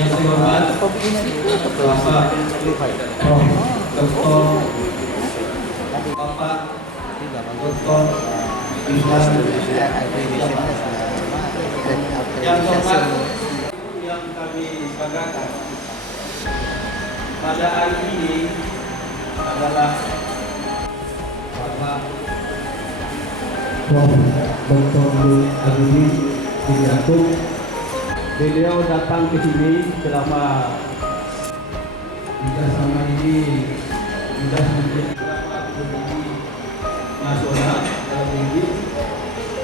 Yang saya hormat Bapak Prof. Dr. Bapak Dr. Islam yang hormat yang kami banggakan pada hari ini adalah Bapak Prof. Dr. Agudi Yaakob. Beliau datang ke sini selama sama ini sudah menjadi beberapa akademi nasional dalam negeri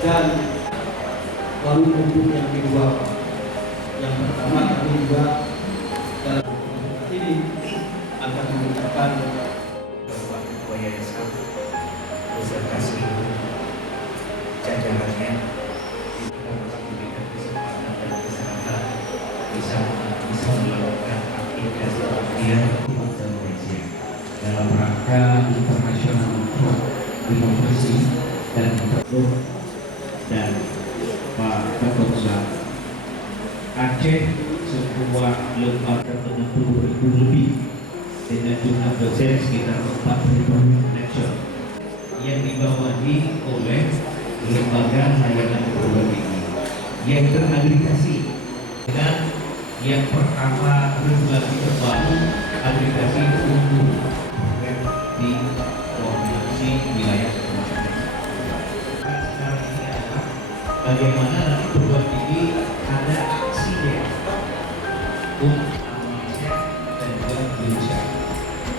dan baru untuk yang kedua. Yang pertama kami juga dalam ini akan mengucapkan Bapak Ketua Yayasan beserta seluruh jajarannya memberikan kesempatan dan kesempatan bisa melakukan aplikasi pembelian bangsa Malaysia dalam rangka internasional untuk demokrasi dan tertib dan Pak Ketua Aceh sebuah lembaga 60,000 lebih dengan jumlah dosen sekitar 40,000 lecture yang dibawahi oleh lembaga layanan perguruan tinggi yang teragregasi dengan yang pertama regulasi terbaru agregasi untuk di provinsi wilayah sekarang ini adalah bagaimana nanti perguruan tinggi ada aksinya untuk Malaysia dan juga Indonesia.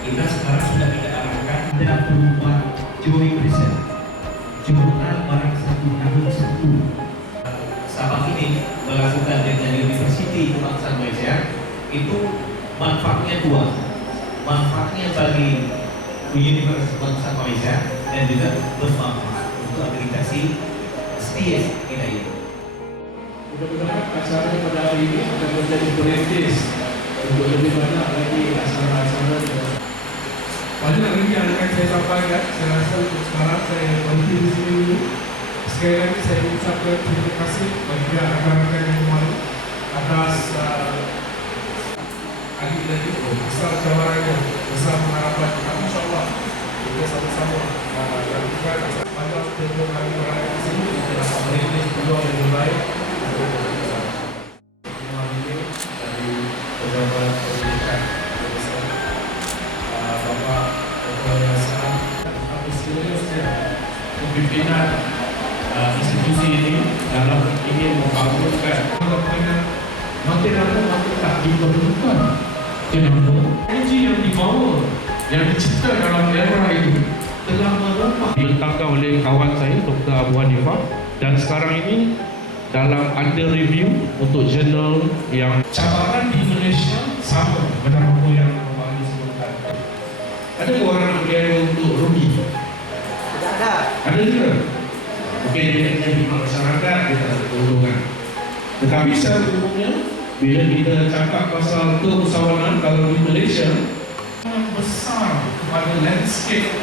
Kita sekarang sudah kita arahkan ada perubahan joint research jurnal barang satu tahun 10. Sabang ini melakukan dengan Universiti Bangsa Malaysia itu manfaatnya dua, manfaatnya bagi Universitas Bangsa Malaysia dan juga bermanfaat untuk aplikasi STS kita ini. Mudah-mudahan acara pada hari ini akan menjadi perintis untuk lebih banyak lagi acara-acara. Banyak lagi yang akan saya sampaikan. Saya rasa untuk sekarang saya berhenti di sini dulu. Sekali lagi saya ucapkan terima kasih bagi rakan-rakan yang kemarin atas adik dan ibu besar cabarannya, besar pengharapan kami, insyaAllah kita sama-sama lakukan pada tempoh kami berada di sini kita dapat merintis peluang yang lebih baik untuk berbesar. Semua ini dari pejabat pendidikan besar Bapak Dr. Yasan atas seriusnya kepimpinan institusi ini dalam ingin membangunkan makin lama makin tak diperlukan. Kenapa? Energi yang dibawa, yang dicipta dalam era itu telah merubah. Diletakkan oleh kawan saya Dr. Abu Hanifah dan sekarang ini dalam under review untuk jurnal yang cabaran di Malaysia sama macam apa yang Bapak Ali sebutkan. Ada orang yang untuk rugi? tidak ada. Ada juga. Mungkin di masyarakat kita perlukan. Tetapi secara umumnya bila kita cakap pasal keusahawanan kalau di Malaysia yang besar kepada landscape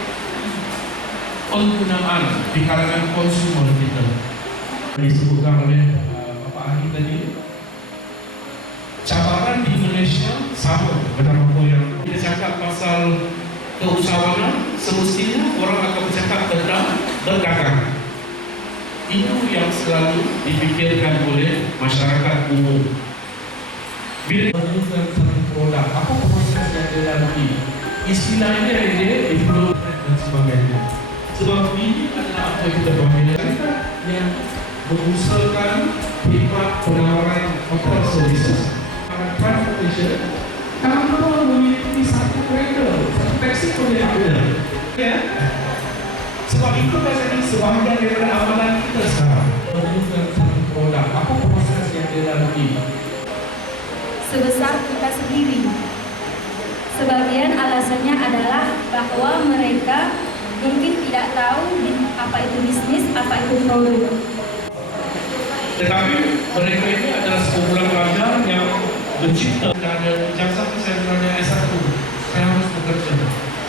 penggunaan di kalangan konsumer kita disebutkan oleh Bapak Ali tadi. Cabaran di Malaysia sama macam apa yang kita cakap pasal keusahawanan, semestinya orang akan bercakap tentang berdagang. Itu yang selalu dipikirkan oleh masyarakat umum. Bila menunjukkan satu produk, apa proses yang dilalui? Istilahnya dia develop dan sebagainya. Sebab ini adalah apa yang kita panggil yang mengusahakan khidmat penawaran hotel services. Transportation tanpa memiliki satu kereta, satu taksi pun dia ada. Ya? Sebab itu biasanya sebahagian daripada amalan kita sekarang menunjukkan satu produk, apa proses yang dilalui? Sebesar kita sendiri. Sebagian alasannya adalah bahwa mereka mungkin tidak tahu apa itu bisnis, apa itu produk. Tetapi mereka ini adalah sekumpulan pelajar yang mencipta dan ada ijazah keseluruhannya S1. Saya harus bekerja.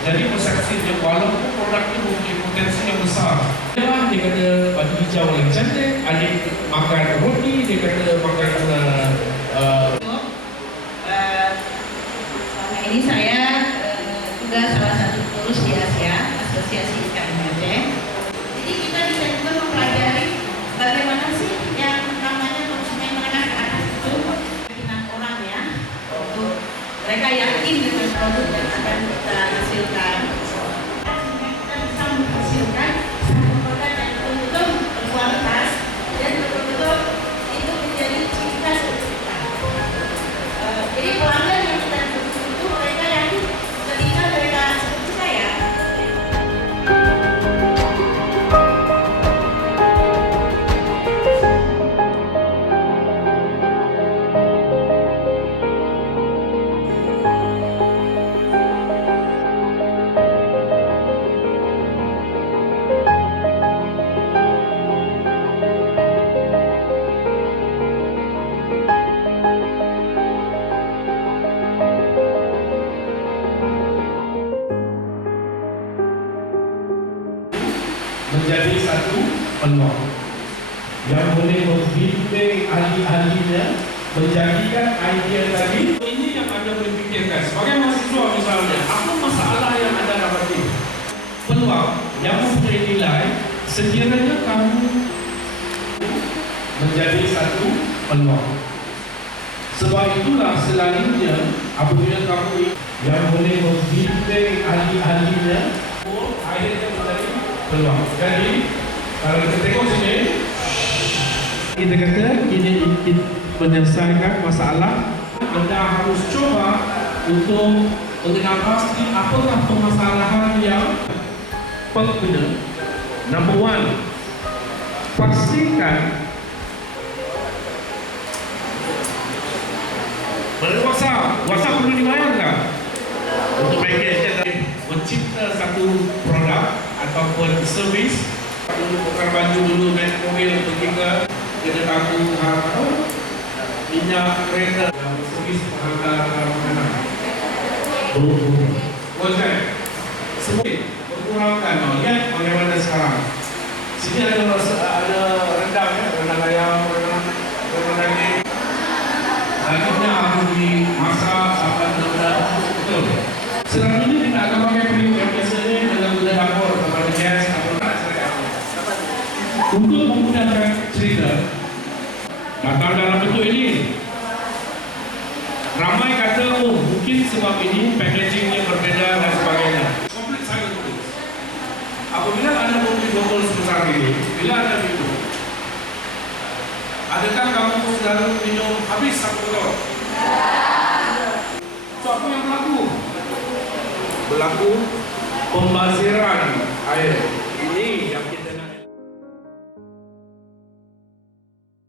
Jadi persepsinya walaupun produk ini mempunyai potensi yang besar. Dia kata baju hijau yang cantik, adik makan roti, dia kata makan mereka yakin dengan produk yang akan kita hasilkan. Kita bisa menghasilkan satu produk yang betul-betul berkualitas dan betul-betul itu menjadi ciri khas kita. Jadi pelanggan yang kita tuju itu mereka yakin ketika mereka seperti saya. menjadi satu peluang yang boleh membimbing ahli-ahlinya menjadikan idea tadi. Ini yang Anda boleh fikirkan sebagai mahasiswa misalnya, apa masalah yang Anda dapati? Peluang yang mempunyai nilai sekiranya kamu menjadi satu peluang. Sebab itulah selanjutnya apabila kamu yang boleh membimbing ahli-ahlinya akhirnya menjadi peluang. Jadi kalau kita tengok sini, kita kata ini menyelesaikan masalah. Anda harus coba untuk mengenal pasti apakah permasalahan yang pengguna. Number one, pastikan WhatsApp perlu dibayar tak? Untuk package mencipta satu produk ataupun servis. Dulu tukar baju dulu, naik mobil pergi ke kedai aku minyak kereta yang servis menghantar makanan. Bosan semua berkurangkan. Lihat bagaimana sekarang. Sini ada rendang ya, rendang ayam, rendang daging. Akhirnya harus dimasak sampai benar-benar betul. Selanjutnya kita akan pakai periuk yang biasanya dengan gula dapur kepada gas atau tak seraya. Untuk memudahkan cerita datang dalam bentuk ini. Ramai kata, oh mungkin sebab ini packagingnya berbeza dan sebagainya. Komplit saya tulis. Apabila Anda membeli botol sebesar ini, bila Anda minum, adakah kamu selalu minum habis satu botol? So apa yang berlaku? Berlaku pembaziran air.